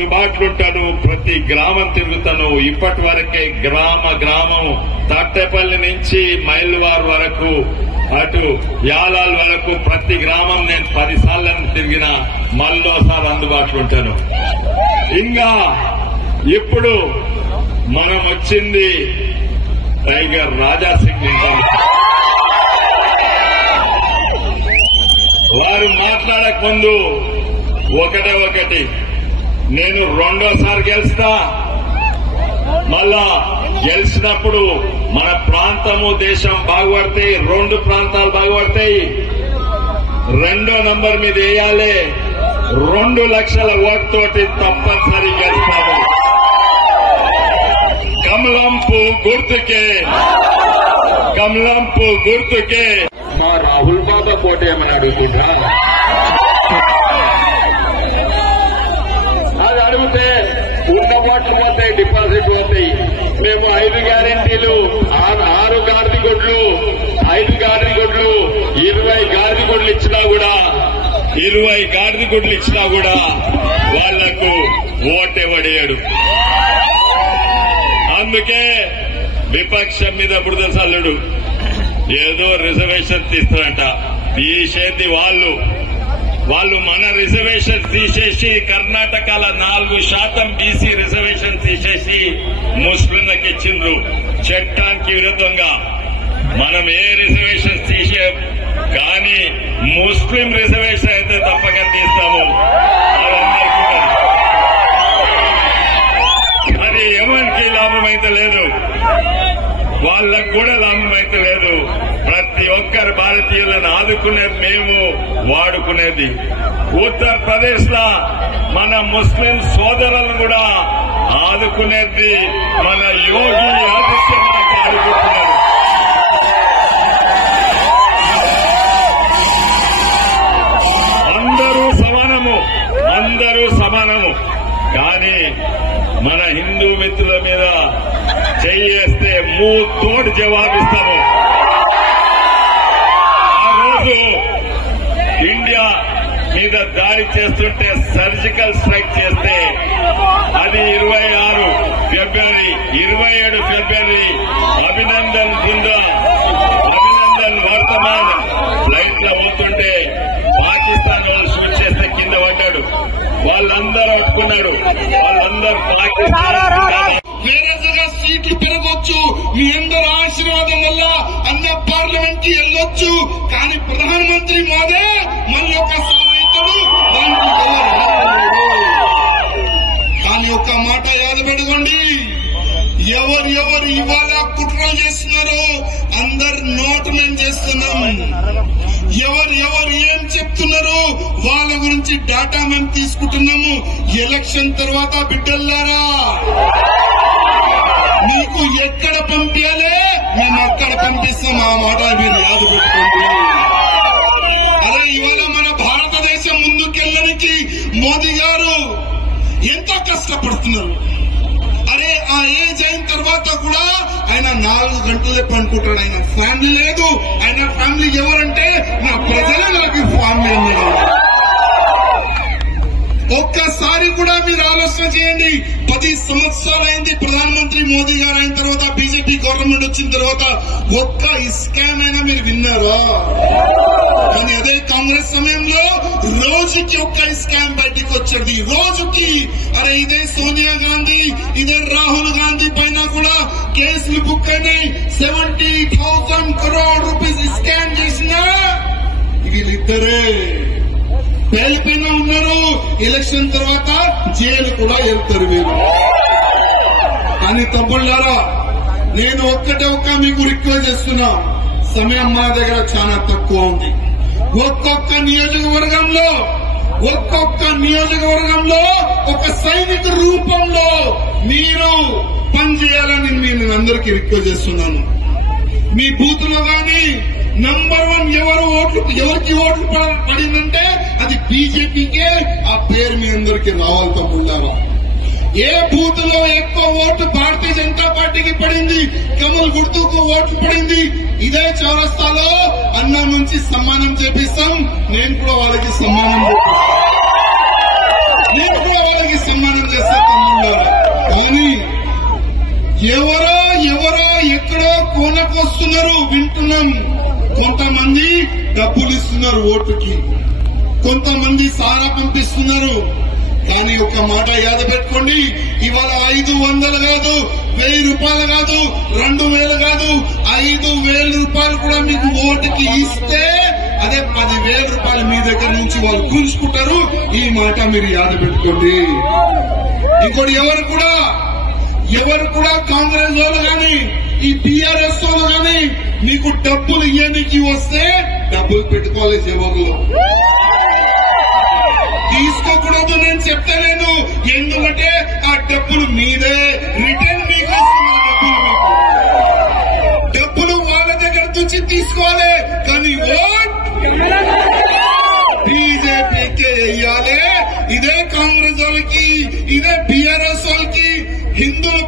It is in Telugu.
అందుబాటులుంటాను, ప్రతి గ్రామం తిరుగుతాను. ఇప్పటి వరకే గ్రామం తట్టెపల్లి నుంచి మైల్వార్ వరకు, అటు యాలాల్ వరకు ప్రతి గ్రామం నేను 10 సార్లు తిరిగిన, మళ్ళోసారి అందుబాటులో ఉంటాను. ఇంకా ఇప్పుడు మనం వచ్చింది టైగర్ రాజాసింగ్ వారు మాట్లాడక ముందు ఒకటి నేను రెండోసారి గెలుస్తా, మళ్ళా గెలిచినప్పుడు మన ప్రాంతము దేశం బాగుపడతాయి, 2 ప్రాంతాలు బాగుపడతాయి. 2వ నంబర్ మీద వేయాలి, 2 లక్షల ఓటుతోటి తప్పనిసరి గెలుస్తాము. కమలంపు గుర్తుకే మా రాహుల్ బాబా కోటేమని అడుగుతుంటా. అది అడిగితే ఉన్న ఓట్లు పోతాయి, డిపాజిట్ పోతాయి. మేము 5 గ్యారెంటీలు, 6 గాడిద గుడ్లు, 5 గాడిద గుడ్లు, 20 గాడిద గుడ్లు ఇచ్చినా కూడా వాళ్లకు ఓటెవడేయడు. అందుకే విపక్షం మీద బురద చల్లుడు. ఏదో రిజర్వేషన్ తీస్తారంట, తీసేది వాళ్ళు మన రిజర్వేషన్ తీసేసి కర్ణాటకలో 4% బీసీ రిజర్వేషన్ తీసేసి ముస్లింలకు ఇచ్చిండ్రు చట్టానికి విరుద్ధంగా. మనం ఏ రిజర్వేషన్ తీసే కానీ ముస్లిం రిజర్వేషన్ అయితే తప్పక తీస్తాము. మరి ఎవరికి లాభం అయితే లేదు, వాళ్ళకు కూడా లాభం అయితే లేదు. ప్రతి ఒక్కరు భారతీయులను ఆదుకునేది మేము, వాడుకునేది. ఉత్తరప్రదేశ్ లో మన ముస్లిం సోదరులను కూడా ఆదుకునేది మన యోగి ఆదిత్యనాథ్ ఆదుకుంటున్నారు. అందరూ సమానము. కానీ మన హిందూ మిత్రుల మీద చెయ్యేస్తే తోడు జవాబిస్తాము. ఆ రోజు ఇండియా మీద దాడి చేస్తుంటే సర్జికల్ స్ట్రైక్ చేస్తే అది 26 ఫిబ్రవరి, 27 ఫిబ్రవరి అభినందన్ వర్తమాన్ ఫ్లైట్ లో పోతుంటే పాకిస్తాన్ వాళ్ళు షూట్ చేస్తే కింద పడ్డాడు. వాళ్ళందరూ అట్టుకున్నాడు, వాళ్ళందరూ పాకిస్తాన్. వేరే జగ సీట్లు పెరగొచ్చు, మీ అందరూ ఆశీర్వాదం వల్ల అన్న పార్లమెంట్ కి వెళ్ళొచ్చు. కానీ ప్రధానమంత్రి మోదీ మళ్ళీ ఒకసారి అవుతాడు, దానికి కానీ ఒక్క మాట యాదపెట్టుకోండి, ఎవరు ఇవాళ కుట్రలు చేస్తున్నారో అందరు నోట్ మేము చేస్తున్నాం. ఎవరు ఏం చెప్తున్నారో వాళ్ళ గురించి డాటా మేము తీసుకుంటున్నాము. ఎలక్షన్ తర్వాత బిడ్డల్లారా మీకు ఎక్కడ పంపించాలి మేము అక్కడ పంపిస్తాం. ఆ మాట మీరు యాద పెట్టుకోండి. అదే ఇవాళ మన భారతదేశం ముందుకెళ్ళడానికి మోదీ గారు ఎంత కష్టపడుతున్నారు. అరే ఆ ఏజ్ అయిన తర్వాత కూడా ఆయన 4 గంటలే పనుకుంటాడు. ఆయన ఫ్యామిలీ లేదు. ఆయన ఫ్యామిలీ ఎవరంటే నా ప్రజలే నాకు ఫ్యామిలీ అన్నాడు. ఒక్కసారి కూడా మీరు ఆలోచన చేయండి. 10 సంవత్సరాలైంది ప్రధానమంత్రి మోదీ గారు అయిన తర్వాత, బీజేపీ గవర్నమెంట్ వచ్చిన తర్వాత ఒక్క స్కామ్ అయినా మీరు విన్నారా? కానీ అదే కాంగ్రెస్ సమయంలో రోజుకి ఒక్క స్కామ్ బయటికి వచ్చేది, రోజుకి. అరే ఇదే సోనియా గాంధీ, ఇదే రాహుల్ గాంధీ పైన కూడా కేసులు బుక్ అయినాయి. 70,000 crore రూపీస్ స్కామ్ చేసిన వీళ్ళిద్దరే పేలిపోయిన ఉన్నారు. ఎలక్షన్ తర్వాత జైలు కూడా వెళ్తారు వీరు. కానీ తమ్ముళ్ళారా, నేను ఒక్క మీకు రిక్వెస్ట్ చేస్తున్నా. సమయం మా దగ్గర చాలా తక్కువ ఉంది. ఒక్కొక్క నియోజకవర్గంలో ఒక సైనిక రూపంలో మీరు పనిచేయాలని నేను అందరికీ రిక్వెస్ట్ చేస్తున్నాను. మీ బూత్ లో గాని నంబర్ 1 ఎవరికి ఓట్లు పడిందంటే అది బీజేపీకే. ఆ పేరు మీ అందరికీ రావాలి తమ్ముళ్ళారా. ఏ బూత్ లో ఎక్కువ ఓటు భారతీయ జనతా పార్టీకి పడింది, కమల్ గుర్తుకు ఓట్లు పడింది, ఇదే చౌరస్తాలో అన్న నుంచి సమ్మానం చేపిస్తాం. నేను కూడా వాళ్ళకి సమ్మానం చేపిస్తాను. చెప్తున్నాం, కొంతమంది డబ్బులు ఇస్తున్నారు ఓటుకి, కొంతమంది సారా పంపిస్తున్నారు. కానీ ఒక మాట యాద పెట్టుకోండి, ఇవాళ 500 కాదు, 1000 రూపాయలు కాదు, 2000 కాదు, 5000 రూపాయలు కూడా మీకు ఓటుకి ఇస్తే అదే 10,000 రూపాయలు మీ దగ్గర నుంచి వాళ్ళు గుంజుకుంటారు. ఈ మాట మీరు యాద పెట్టుకోండి. ఇంకోటి ఎవరు కూడా కాంగ్రెస్ వాళ్ళు కానీ ఈ టీఆర్ఎస్ వాళ్ళు కానీ మీకు డబ్బులు ఇవ్వడానికి వస్తే డబ్బులు పెట్టుకోవాలి జేబులో, తీసుకోకూడదు. నేను చెప్తాను, ఎందుకంటే ఆ డబ్బులు మీదే, రిటర్న్ మీకు డబ్బులు వాళ్ళ దగ్గర నుంచి తీసుకోవాలి. కానీ ఓట్ బీజేపీకే వెయ్యాలి. ఇదే కాంగ్రెస్ వాళ్ళకి, ఇదే టీఆర్ఎస్ వాళ్ళకి హిందువులు